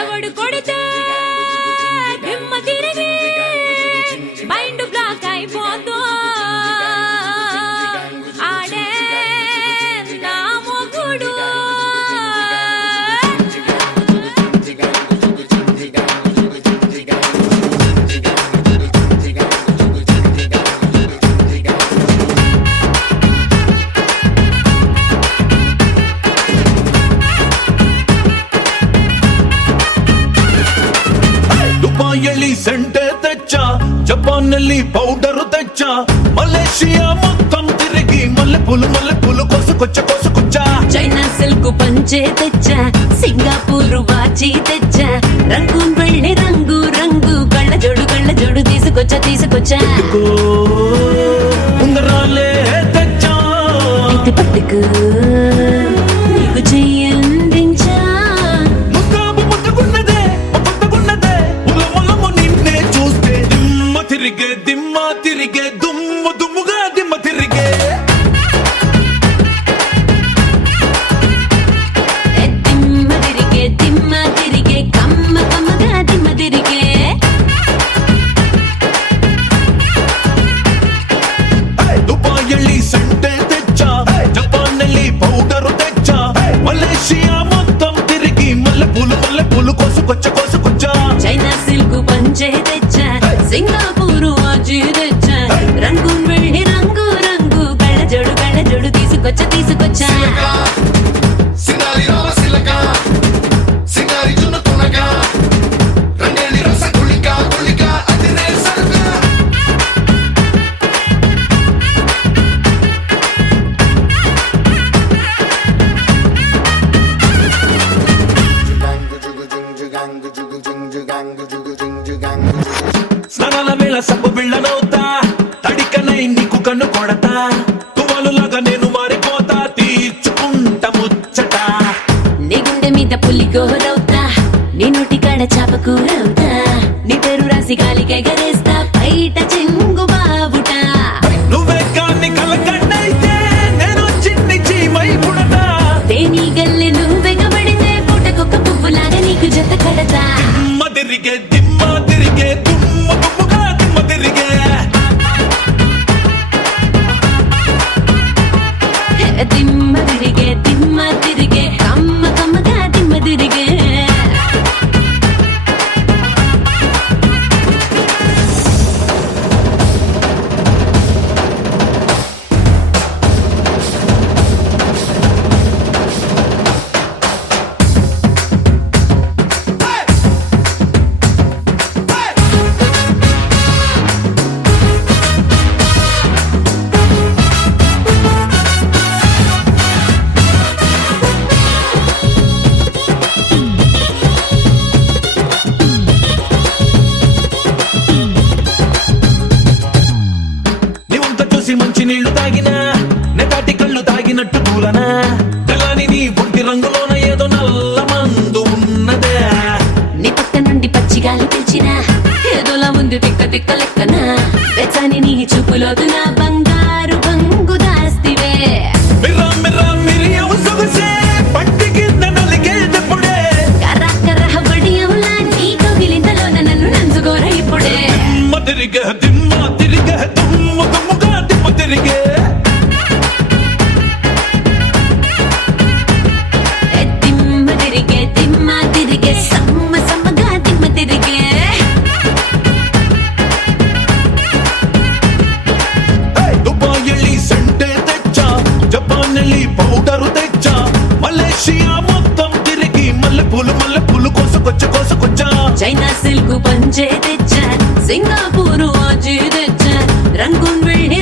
ఎవడు కొడితే దిమ్మ తిరిగి మైండ్ బ్లాక్ అయిపోతో ఆడే నా మొగుడు ದುಬಾಯಲ್ಲಿ ಸೆಂಟೆ ತೆಚ್ಚ ಜಪಾನ್ನಲ್ಲಿ ಪೌಡರ್ ತೆಚ್ಚ ಮಲೇಷಿಯಾ మొత్తం తిరిగి మల్లె పూలు కోసుకొచ్చ చైనా సిల్క్ పంచే తెచ్చా సింగపూర్ వాచి తెచ్చా రంగూన్ వెళ్ళి రంగు రంగు కళ్ళ జోడు తీసుకొచ్చా ఉంగరాలే తెచ్చా ఇది పట్టుకు నీకు చెయ్యందించా ముద్దుగున్నదే ఉలములము నిన్నే చూస్తే దిమ్మ తిరిగే దుమ్ముగా దిమ్మ తిరిగే దిమ్మ తిరిగే కమ్మగా దిమ్మ తిరిగే ದುಬಾಯಲ್ಲಿ ಸೆಂಟೆ ತೆಚ್ಚ ಜಪಾನ್ನಲ್ಲಿ ಪೌಡರ್ ತೆಚ್ಚ ಮಲೇಷಿಯಾ మొత్తం తిరిగి మల్లె పూలు కోసుకొచ్చ చైనా సిల్క్ పంచే తెచ్చా సింగపూర్ వాచి తెచ్చా రంగూన్ వెళ్ళి రంగు రంగు కళ్ళ జోడు తీసుకొచ్చా సింగారి రామ సిలక సింగారి జున్ను తునక రంగేలి రస గుళిక అదిరే సరుక స్నానాల వేళ సబ్బు బిళ్ళనవుతా తడికనై నీకు కన్ను కొడతా తువాలులాగా నేను మారిపోతా తీర్చుకుంట ముచ్చట నీ గుండె మీద పులి గోరవుతా నీ నోటి కాడ చాప కూరవుతా నీ పేరు రాసి గాలికి ఎగరేస్తా బయట చెంగు బాబుట నువ్వే కాన్ని కలకన్నైతే నేను చిన్ని చీమై పుడతా తేనీ గల్లె నువ్వెగబడితే పూటకొక్క పువ్వులాగా నీకు జత కడతా దిమ్మ తిరిగే దుమ్ముగా దిమ్మ తిరిగే దిమ్మ తిరిగే కమ్మగా దిమ్మ తిరిగే నీవంత చూసి మంచి నీళ్లు తాగినా నెటాటి కళ్ళు తాగినట్టు పూలనా కలాని నీ ఒంటి రంగులోన ఏదో నల్ల మందు ఉన్నదే నీ పక్క నుండి పచ్చిగాలి పిలిచినా ఏదోలా ఉంది తిక్క లెక్కన వెచ్చని నీ చూపులోదు నా బంగారు బంగు దాస్తివే మిర్రా మిరియవు సొగసే పట్టి కింద నలిగేటప్పుడే కర్ర బడియంలా నీ కవిలింతలోన నన్ను నంచుకోర ఇప్పుడే దిమ్మ తిరిగే దుమ్ముగా దిమ్మ తిరిగే దిమ్మ తిరిగే సమ్మగా దిమ్మ తిరిగే దుబాಯಲ್ಲಿ ಸೆಂಟೆ ತೆಚ್ಚ జపాన్ನಲ್ಲಿ పౌడర్ తెచ్చ మలేషియా మొత్తం తిరిగి మల్లె పూలు కోసుకొచ్చ చైనా సిల్క్ పంచే తెచ్చా సింగపూర్ వాచి తెచ్చా రంగూన్ వెళ్ళి